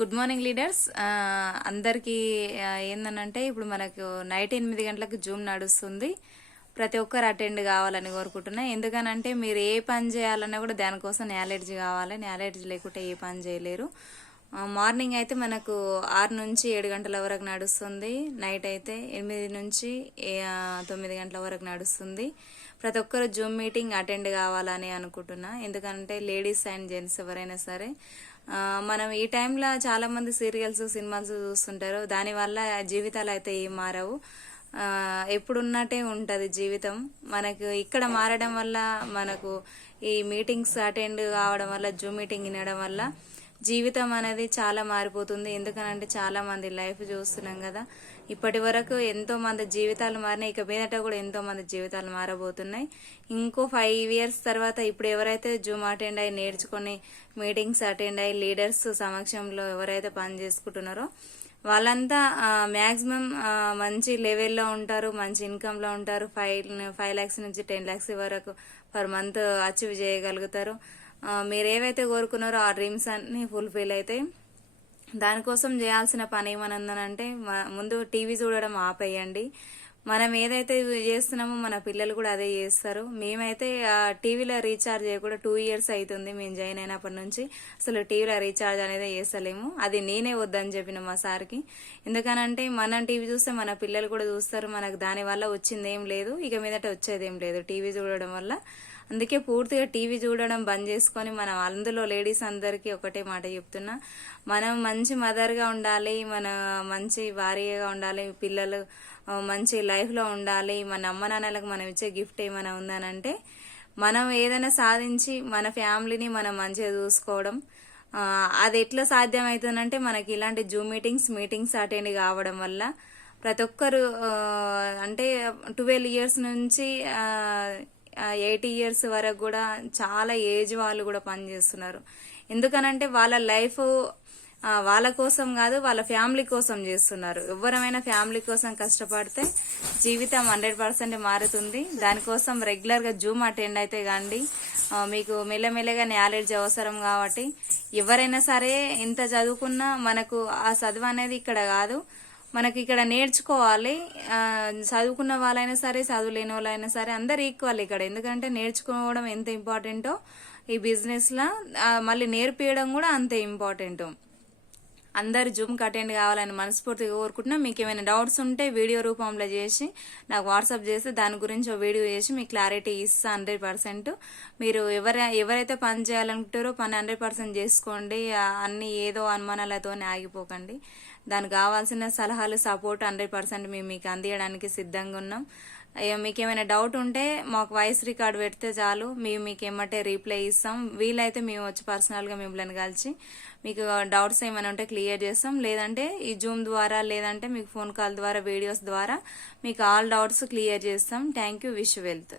Good morning leaders. అందరికీ ఏందనంటే ఇప్పుడు మనకు నైట్ 8 గంటలకు జూమ్ నడుస్తుంది. ప్రతి ఒక్కరు అటెండ్ కావాలని కోరుకుంటున్నా. ఎందుకనంటే మీరు ఏ పని చేయాలన్నా కూడా దానికోసం నాలెడ్జ్ కావాలి. నాలెడ్జ్ లేకుంటే ఏ పని చేయలేరు. మార్నింగ్ అయితే మనకు 6 నుంచి 7 గంటల వరకు నడుస్తుంది. నైట్ అయితే 8 నుంచి 9 గంటల వరకు నడుస్తుంది. ప్రతి ఒక్కరు జూమ్ మీటింగ్ అటెండ్ కావాలని అనుకుంటున్నా. ఎందుకంటే లేడీస్ అండ్ జెంట్స్ ఎవరైనా సరే మనం ఈ టైంలో చాలా మంది సీరియల్స్ సినిమాస్ చూస్తుంటారు. దానివల్ల జీవితాలు అయితే ఏం మారవు. ఎప్పుడున్నట్టే ఉంటుంది జీవితం. మనకు ఇక్కడ మారడం వల్ల, మనకు ఈ మీటింగ్స్ అటెండ్ కావడం వల్ల, జూమ్ మీటింగ్ వినడం వల్ల జీవితం అనేది చాలా మారిపోతుంది. ఎందుకనంటే చాలా మంది లైఫ్ చూస్తున్నాం కదా. ఇప్పటి వరకు ఎంతో మంది జీవితాలు మారినాయి. ఇక మీదట కూడా ఎంతో మంది జీవితాలు మారబోతున్నాయి. ఇంకో 5 years తర్వాత ఇప్పుడు ఎవరైతే జూమ్ అటెండ్ అయ్యి నేర్చుకొని మీటింగ్స్ అటెండ్ అయ్యి లీడర్స్ సమక్షంలో ఎవరైతే పని చేసుకుంటున్నారో వాళ్ళంతా మ్యాక్సిమం మంచి లెవెల్లో ఉంటారు, మంచి ఇన్కమ్ లో ఉంటారు. 5 lakhs నుంచి 10 lakhs వరకు పర్ మంత్ అచీవ్ చేయగలుగుతారు. మీరు ఏవైతే కోరుకున్నారో ఆ డ్రీమ్స్ అన్ని ఫుల్ఫిల్ అవుతాయి. దానికోసం చేయాల్సిన పని ఏమనుందనంటే ముందు టీవీ చూడడం ఆపేయండి. మనం ఏదైతే చేస్తున్నామో మన పిల్లలు కూడా అదే చేస్తారు. మేమైతే టీవీలో రీఛార్జ్ చేయకుండా 2 years అవుతుంది మేము జాయిన్ అయినప్పటి నుంచి. అసలు టీవీలో రీఛార్జ్ అనేది చేస్తలేము. అది నేనే వద్దని చెప్పిన మా సార్కి. ఎందుకనంటే మనం టీవీ చూస్తే మన పిల్లలు కూడా చూస్తారు. మనకు దానివల్ల వచ్చింది ఏం లేదు, ఇక మీదట వచ్చేది ఏం లేదు టీవీ చూడడం వల్ల. అందుకే పూర్తిగా టీవీ చూడడం బంద్ చేసుకొని మనం అందులో లేడీస్ అందరికీ ఒకటే మాట చెప్తున్నా, మనం మంచి మదర్గా ఉండాలి, మన మంచి భార్యగా ఉండాలి, పిల్లలు మంచి లైఫ్లో ఉండాలి. మన అమ్మ నాన్నలకు మనం ఇచ్చే గిఫ్ట్ ఏమైనా ఉందనంటే మనం ఏదైనా సాధించి మన ఫ్యామిలీని మనం మంచిగా చూసుకోవడం. అది ఎట్లా సాధ్యం అవుతుందంటే మనకి ఇలాంటి జూమ్ మీటింగ్స్ అటెండ్ కావడం వల్ల. ప్రతి ఒక్కరు అంటే 12 years నుంచి 80 years వరకు కూడా చాలా ఏజ్ వాళ్ళు కూడా పనిచేస్తున్నారు. ఎందుకనంటే వాళ్ళ లైఫ్ వాళ్ళ కోసం కాదు, వాళ్ళ ఫ్యామిలీ కోసం చేస్తున్నారు. ఎవరైనా ఫ్యామిలీ కోసం కష్టపడితే జీవితం 100% మారుతుంది. దానికోసం రెగ్యులర్ గా జూమ్ అటెండ్ అయితే కాండి మీకు మెల్లమెల్లగా నాలెడ్జ్ అవసరం. కాబట్టి ఎవరైనా సరే ఎంత చదువుకున్నా మనకు ఆ చదువు అనేది ఇక్కడ కాదు, మనకి ఇక్కడ నేర్చుకోవాలి. చదువుకున్న వాళ్ళైనా సరే, చదువులేని వాళ్ళైనా సరే అందరు ఈక్వల్ ఇక్కడ. ఎందుకంటే నేర్చుకోవడం ఎంత ఇంపార్టెంటో ఈ బిజినెస్ లా మళ్ళీ నేర్పించడం కూడా అంతే ఇంపార్టెంట్. అందరు జూమ్కి అటెండ్ కావాలని మనస్ఫూర్తిగా కోరుకుంటున్నా. మీకు ఏమైనా డౌట్స్ ఉంటే వీడియో రూపంలో చేసి నాకు వాట్సాప్ చేస్తే దాని గురించి ఒక వీడియో చేసి మీకు క్లారిటీ ఇస్తా 100%. మీరు ఎవరైతే పని చేయాలనుకుంటారో పని 100% చేసుకోండి. అన్ని ఏదో అనుమానాలతోనే ఆగిపోకండి. దానికి కావాల్సిన సలహాలు, సపోర్ట్ 100% మేము మీకు అందియడానికి సిద్ధంగా ఉన్నాం. మీకు ఏమైనా డౌట్ ఉంటే మాకు వాయిస్ రికార్డ్ పెడితే చాలు, మేము మీకు ఏమంటే రీప్లై ఇస్తాం. వీలైతే మేము వచ్చి పర్సనల్గా మిమ్మల్ని కలిసి మీకు డౌట్స్ ఏమైనా ఉంటే క్లియర్ చేస్తాం. లేదంటే ఈ జూమ్ ద్వారా, లేదంటే మీకు ఫోన్ కాల్ ద్వారా, వీడియోస్ ద్వారా మీకు ఆల్ డౌట్స్ క్లియర్ చేస్తాం. Thank you. Wish wealth.